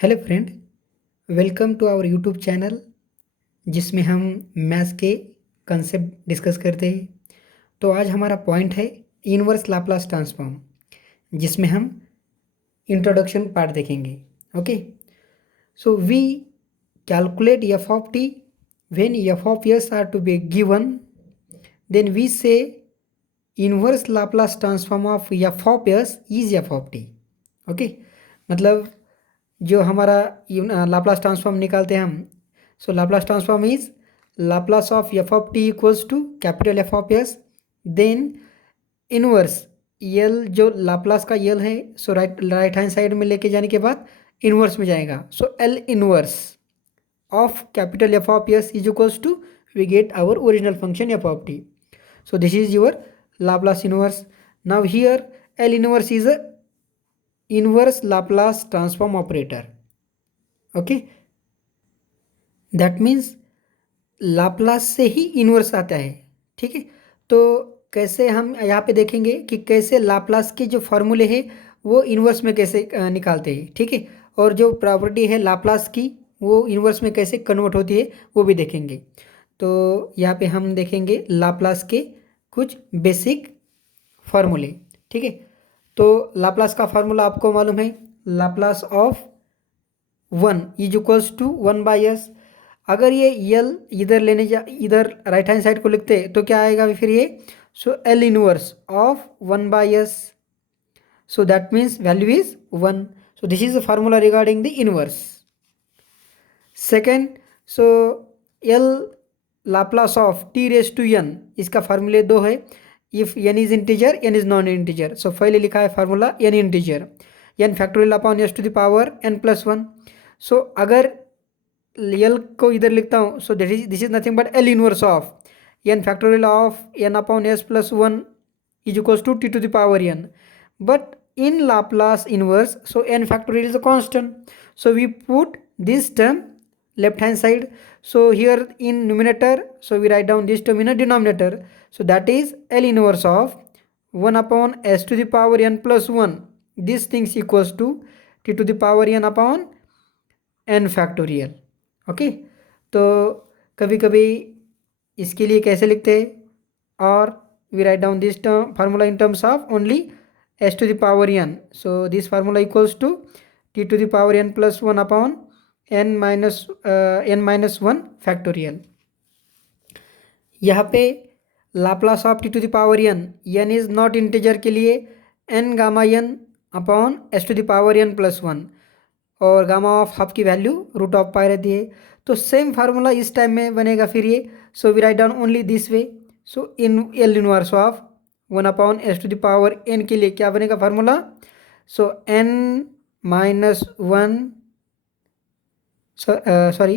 Hello friend, welcome to our YouTube channel जिसमें हम maths के कंसेप्ट डिस्कस करते हैं। तो आज हमारा पॉइंट है इनवर्स लाप्लास ट्रांसफॉर्म, जिसमें हम इंट्रोडक्शन पार्ट देखेंगे। Okay, so we calculate F of T when F of S are to be given, then we say inverse Laplace transform of F of S is F of T. Okay, मतलब जो हमारा Laplace transform निकालते हैं हम, so Laplace transform is Laplace of F of T equals to capital F of S, then inverse यल जो Laplace का यल है, सो राइट हैंड साइड में लेके जाने के बाद इनवर्स में जाएगा, so L inverse of capital F of S is equals to we get our original function F of T. So this is your Laplace inverse. Now here L inverse is a inverse Laplace transform operator. Okay, that means Laplace से ही inverse आता है. ठीक है, तो कैसे हम यहाँ पे देखेंगे कि कैसे लाप्लास के जो फॉर्मूले हैं वो इन्वर्स में कैसे निकालते हैं. ठीक है, और जो प्रॉपर्टी है लाप्लास की वो इन्वर्स में कैसे कन्वर्ट होती है वो भी देखेंगे. तो यहाँ पे हम देखेंगे लाप्लास के कुछ बेसिक फार्मूले. ठीक है, तो लाप्लास का फार्मूला आपको मालूम है, Laplace of 1 is equals to 1/s. अगर ये यल इधर राइट हैंड साइड को लिखते तो क्या आएगा फिर ये, so L inverse of 1/s. So that means value is 1. So this is the formula regarding the inverse. Second, so L Laplace of T raise to N, इसका फार्मूले दो है. If N is integer, N is non integer. सो पहले लिखा है formula N integer, N factorial upon S to the power N plus 1. So अगर L को इधर लिखता हूँ, so this is nothing but L inverse of n factorial of n upon S plus 1 is equals to t to the power n. But in Laplace inverse, so n factorial is a constant, so we put this term left hand side. So here in numerator, so we write down this term in a denominator, so that is L inverse of 1 upon s to the power n plus 1. This thing equals to t to the power n upon n factorial. Okay, तो कभी कभी इसके लिए कैसे लिखते हैं, और we write down this term formula in terms of only s to the power n. So this formula equals to t to the power n plus 1 upon n minus 1 factorial. यहाँ पे Laplace of t to the power n, n is not integer के लिए n gamma n upon S to the power N plus 1, और gamma of half की value root of pi रहती है. तो same formula इस टाइम में बनेगा फिर ये. So we write down only this way. So in L inverse of 1 upon S to the power n के लिए क्या बनेगा formula, so n minus 1 sorry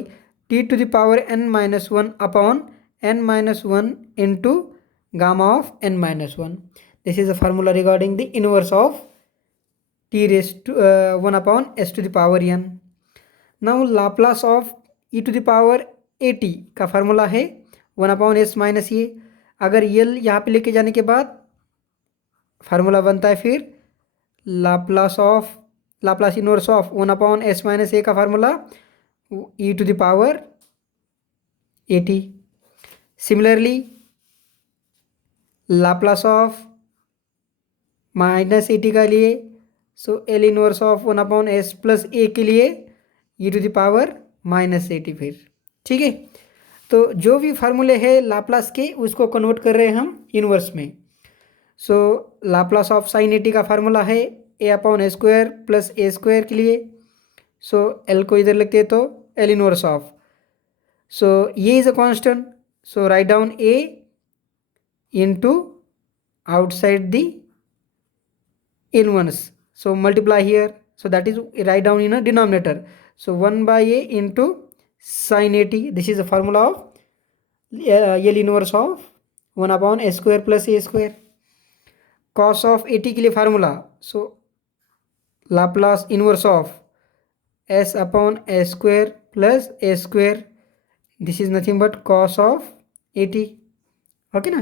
t to the power n minus 1 upon n minus 1 into gamma of n minus 1. This is a formula regarding the inverse of t raised to 1 upon s to the power n. Now Laplace of e to the power at का formula है 1 upon s minus ये. अगर यल यहाँ पे लेके जाने के बाद फार्मूला बनता है फिर Laplace inverse of 1 upon s minus A का formula e to the power at. Similarly, Laplace of minus A T का लिए, so L inverse of 1 upon S plus A के लिए E to the power minus A T फिर. ठीक है, तो जो भी फार्मूले हैं लाप्लास के उसको कन्वर्ट कर रहे हैं हम इनवर्स में. सो लाप्लास ऑफ साइन एटी का फार्मूला है ए upon A square plus A square के लिए. सो एल को इधर लिखते हैं तो एल इनवर्स ऑफ, सो ये is a constant. So write down a into outside the inverse. So multiply here. So that is write down in a denominator. So 1 by a into sin 80. This is the formula of L inverse of 1 upon a square plus a square. Cos of 80 के लिए formula, so Laplace inverse of s upon a square plus a square. This is nothing but cos of 80. Okay ना,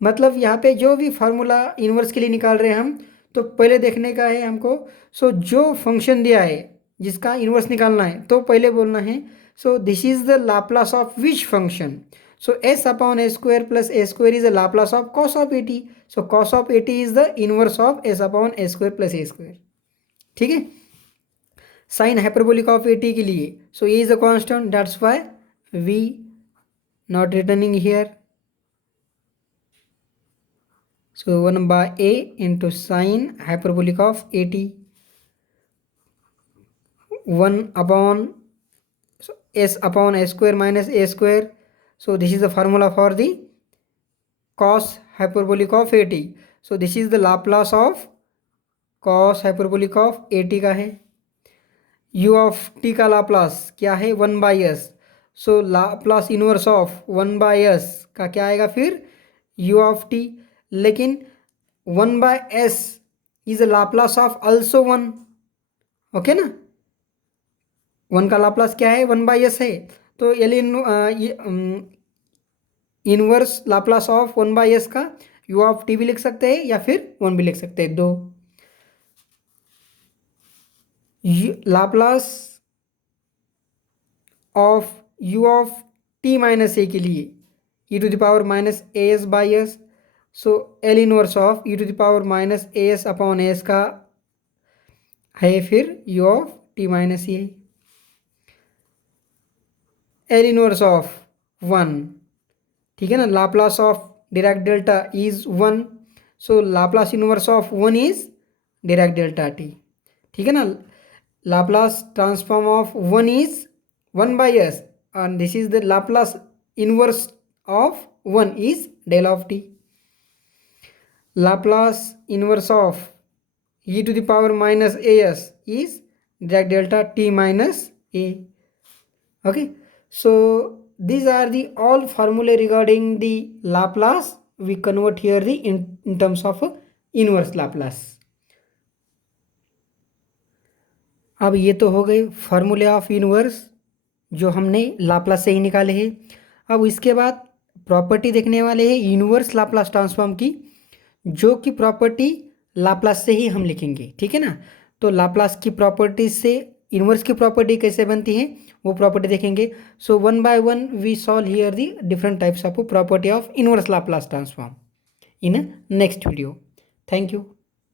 मतलब यहाँ पे जो भी formula inverse के लिए निकाल रहे हैं हम, तो पहले देखने का है हमको, सो जो फंक्शन दिया है जिसका इन्वर्स निकालना है तो पहले बोलना है so this is the Laplace of which function. So S upon A square plus A square is the Laplace of cos of A T. So cos of A T is the inverse of S upon A square plus A square. ठीक है. Sine hyperbolic of A T के लिए so A is a constant, that's why we not returning here. So 1 by a into sine hyperbolic of 80, 1 upon s upon a square minus a square. So this is the formula for the cos hyperbolic of 80. So this is the Laplace of cos hyperbolic of 80 का है. u of t का Laplace क्या है 1 by s. So Laplace inverse of 1 by s का क्या आएगा फिर u of t. लेकिन 1 by s is Laplace of also 1. Okay ना. 1 का लाप्लास क्या है 1 by s है. तो L inverse Laplace of 1 by s का u of t भी लिख सकते हैं या फिर 1 भी लिख सकते हैं. दो Laplace of u of t minus A के लिए e to the power minus A S by S. So L inverse of e to the power minus A S upon S का है फिर u of t minus A. L inverse of 1. ठीक है ना. Laplace of Dirac delta is 1. So Laplace inverse of 1 is Dirac delta T. ठीक है ना. Laplace transform of 1 is 1 by s and this is the Laplace inverse of 1 is del of t. Laplace inverse of e to the power minus as is Dirac delta t minus a. Okay, so these are the all formulae regarding the Laplace. We convert here the in terms of inverse Laplace. अब ये तो हो गए फार्मूले of inverse जो हमने Laplace से ही निकाले हैं. अब इसके बाद प्रॉपर्टी देखने वाले हैं इनवर्स लाप्लास ट्रांसफॉर्म की, जो कि प्रॉपर्टी लाप्लास से ही हम लिखेंगे. ठीक है ना. तो लाप्लास की प्रॉपर्टी से इनवर्स की प्रॉपर्टी कैसे बनती है वो प्रॉपर्टी देखेंगे. So 1 by 1 we solve here the different types of property of inverse Laplace transform in next video. Thank you.